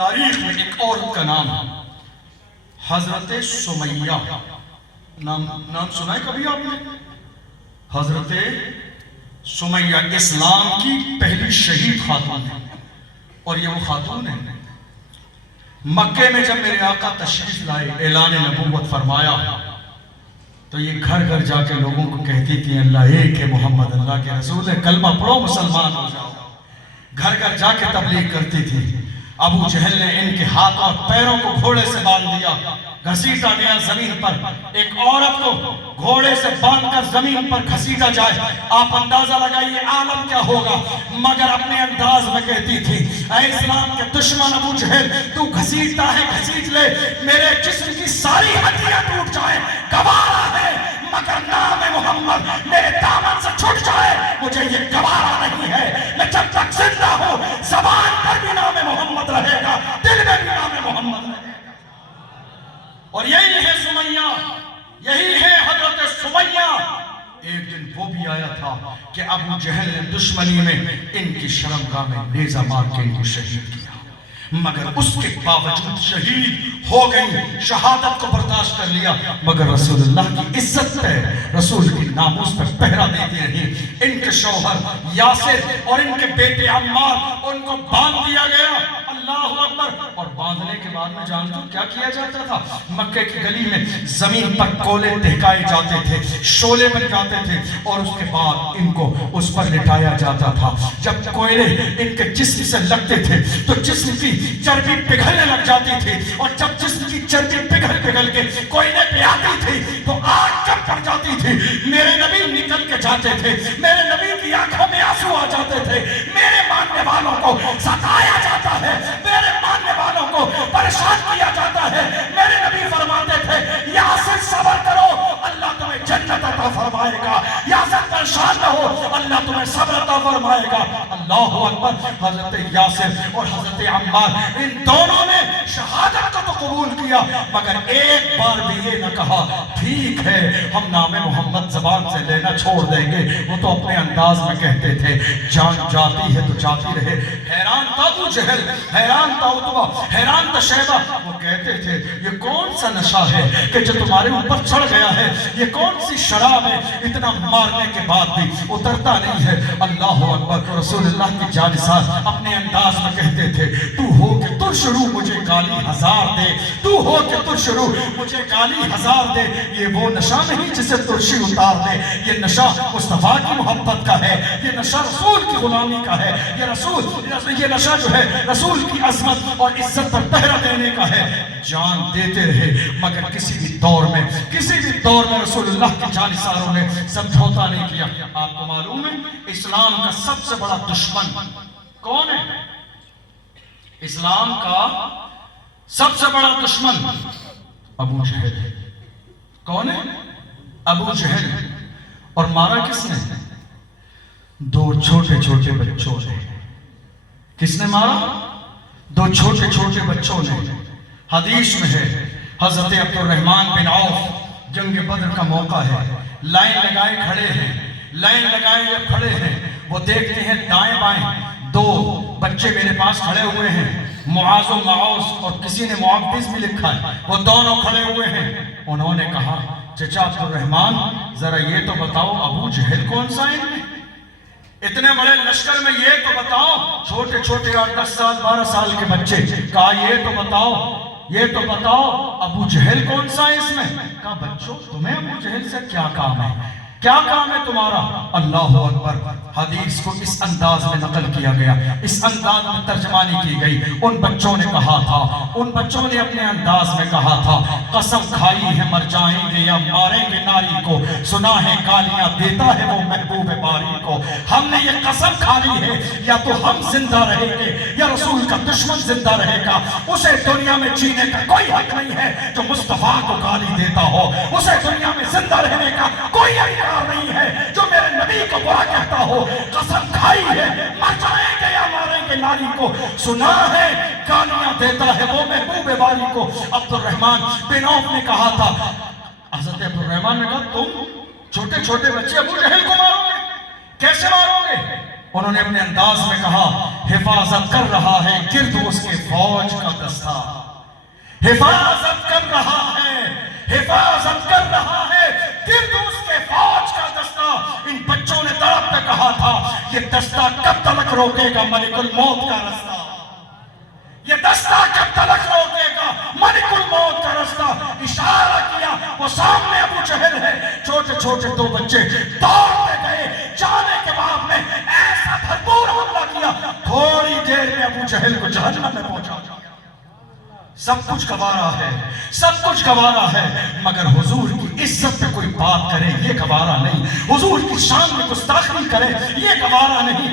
تاریخ میں ایک عورت کا نام حضرت سمیہ، نام سنا ہے کبھی آپ نے؟ حضرت سمیہ اسلام کی پہلی شہید خاتون ہے، اور یہ وہ خاتون ہے مکے میں جب میرے آقا تشریف لائے، اعلان نبوت فرمایا، تو یہ گھر گھر جا کے لوگوں کو کہتی تھی اللہ ایک ہے، محمد اللہ کے رسول ہے، کلمہ پڑھو مسلمان ہو جاؤ۔ گھر گھر جا کے تبلیغ کرتی تھی۔ ابو جہل نے ان کے ہاتھ اور پیروں کو گھوڑے سے باندھ دیا، گھسیٹا گیا زمین پر۔ ایک عورت کو گھوڑے سے باندھ کر زمین پر گھسیٹا جائے، آپ اندازہ لگائیے عالم کیا ہوگا، مگر اپنے انداز میں کہتی تھی اے اسلام کے دشمن ابو جہل، تو گھسیٹتا ہے گھسیٹ لے، میرے جسم کی ساری ہڈیاں ٹوٹ جائیں، گوارا ہے، مگر نام محمد میرے دامن سے چھوٹ جائے مجھے یہ گوارا نہیں ہے۔ میں جب تک زندہ ہوں زبان پر بھی نام محمد رہے گا، دل میں بھی نام محمد رہے گا۔ اور یہی ہے سمیہ، یہی ہے حضرت سمیہ۔ ایک دن وہ بھی آیا تھا کہ ابو جہل نے دشمنی میں ان کی شرمگاہ میں نیزہ مار کے ان کو شہید کیا، مگر اس کے باوجود شہید ہو گئی، شہادت کو برداشت کر لیا، مگر رسول اللہ کی عزت پہ، رسول کی ناموس پر پہرا دیتی رہی۔ ان کے شوہر یاسر اور ان کے بیٹے عمار، ان کو باندھ دیا گیا، اللہ اکبر۔ اور باندھنے کے بعد میں جانتا ہوں کیا کیا جاتا تھا؟ مکے کی گلی میں زمین پر کولے دہکائے جاتے تھے، شولے بن جاتے تھے، اور اس کے بعد ان کو اس پر لٹایا جاتا تھا۔ جب کوئلے ان کے جسم سے لگتے تھے تو جسم کی چربی پگھلنے لگ جاتی تھی، اور جب جسم کی چربی پگھل کے کوئلے پہ آتی تھی تو آگ جب پڑ جاتی تھی، میرے نبی نکل کے جاتے تھے، میرے نبی کی آنکھوں میں آنسو آ جاتے تھے۔ میرے ماننے والوں کو ستایا جاتا ہے، میرے ماننے والوں کو پریشان کیا جاتا ہے، میرے نبی فرماتے تھے یاسر صبر کرو اللہ تمہیں جنت عطا فرمائے گا، یاسر پریشان نہ ہو اللہ تمہیں صبر عطا فرمائے گا۔ اللہ اکبر۔ حضرت یاسر اور حضرت عمار ان دونوں نے شہادت کو تو قبول کیا، مگر ایک بار بھی یہ نہ کہا ٹھیک ہے ہم نام محمد زبان سے لینا چھوڑ دیں گے۔ وہ تو اپنے انداز میں کہتے تھے جان جاتی ہے تو جاتی رہے۔ حیران تھا ابو جہل، حیران تھا عتبہ، حیران تھا شیبہ۔ وہ کہتے تھے یہ کون سا نشہ ہے کہ جو تمہارے اوپر چڑھ گیا ہے، یہ کون سی شراب ہے اتنا مارنے کے بعد بھی اترتا نہیں ہے۔ اللہ اکبر۔ رسول اللہ کی جانثار اپنے انداز میں کہتے تھے تو ہو کہ ترشرو مجھے گالی ہزار دے، تو ہو کہ ترشرو مجھے گالی ہزار دے، یہ وہ نشہ نہیں جسے ترشی اتار دے، یہ نشہ مصطفیٰ کی محبت کا ہے، یہ نشہ رسول کی غلامی کا ہے، یہ نشہ جو ہے رسول کی عظمت اور عزت پر پہرا دینے کا ہے۔ جان دیتے رہے، مگر کسی بھی دور میں رسول اللہ کی جانثاروں نے سمجھوتا نہیں کیا۔ آپ کو معلوم ہے اسلام کا سب سے بڑا دشمن کون ہے؟ اسلام کا سب سے بڑا دشمن ابو جہل ہے۔ کون ہے؟ ابو جہل۔ اور مارا کس نے؟ دو چھوٹے چھوٹے بچوں نے۔ کس نے مارا؟ دو چھوٹے چھوٹے بچوں نے۔ حدیث میں ہے حضرت عبد الرحمن بن عوف، جنگ بدر کا موقع ہے، لائن لگائے کھڑے ہیں، وہ دیکھتے ہیں دائیں بائیں دو بچے میرے پاس کھڑے ہوئے ہیں، معاذ و معوذ، اور کسی نے معبدس بھی لکھا ہے، وہ دونوں کھڑے ہوئے ہیں۔ انہوں نے کہا چچا عبد الرحمن ذرا یہ تو بتاؤ ابو جہل کون سا ہے ان میں؟ اتنے بڑے لشکر میں یہ تو بتاؤ، چھوٹے چھوٹے 8-10 سال 12 سال کے بچے، کہا یہ تو بتاؤ ابو جہل کون سا ہے اس میں؟ کہا بچوں تمہیں ابو جہل سے کیا کام ہے؟ کیا کام ہے تمہارا؟ اللہ اکبر۔ حدیث کو اس انداز میں نقل کیا گیا، اس انداز میں ترجمانی کی گئی۔ ان بچوں نے کہا تھا، ان بچوں نے اپنے انداز میں کہا تھا قسم کھائی ہے مر جائیں گے یا ماریں گے ناری کو، سنا ہے گالیاں دیتا ہے وہ محبوب باری کو۔ ہم نے یہ قسم کھا لی ہے یا تو ہم زندہ رہیں گے یا رسول کا دشمن زندہ رہے گا۔ اسے دنیا میں جینے کا کوئی حق نہیں ہے جو مصطفیٰ کو گالی دیتا ہو، اسے دنیا میں زندہ رہنے کا کوئی حق نہیں ہے جو میرے نبی کو برا کہتا ہو۔ قسم کھائی ہے مر جائیں گے یا ماریں گے ناری کو، سنا ہے گالیاں دیتا ہے وہ محبوب باری کو۔ عبد الرحمن بن عوف نے کہا تھا، حضرت عبد الرحمن نے کہا تم چھوٹے چھوٹے بچے ابو جہل کو مارو گے؟ کیسے مارو گے؟ انہوں نے اپنے انداز میں کہا حفاظت کر رہا ہے گرد اس کے فوج کا دستہ، حفاظت کر رہا ہے، حفاظت کر رہا ہے گرد اس کے فوج کا دستہ۔ ان بچوں نے تڑپ پہ کہا تھا یہ دستہ کب تلک روکے گا ملک الموت کا رستہ، یہ دستہ کب تلک روکے گا ملک الموت کا رستہ۔ اشارہ کیا، وہ سامنے ابو جہل ہے، چھوٹے چھوٹے دو بچے دوڑتے گئے، جانے کے بعد میں ایسا بھرپور حملہ کیا، تھوڑی دیر میں ابو جہل کو جہنم میں پہنچا۔ سب کچھ گوارا ہے، سب کچھ گوارا ہے، مگر حضور کی عزت پہ کوئی بات کرے یہ گوارا نہیں، حضور کی شان میں گستاخی کرے یہ گوارا نہیں۔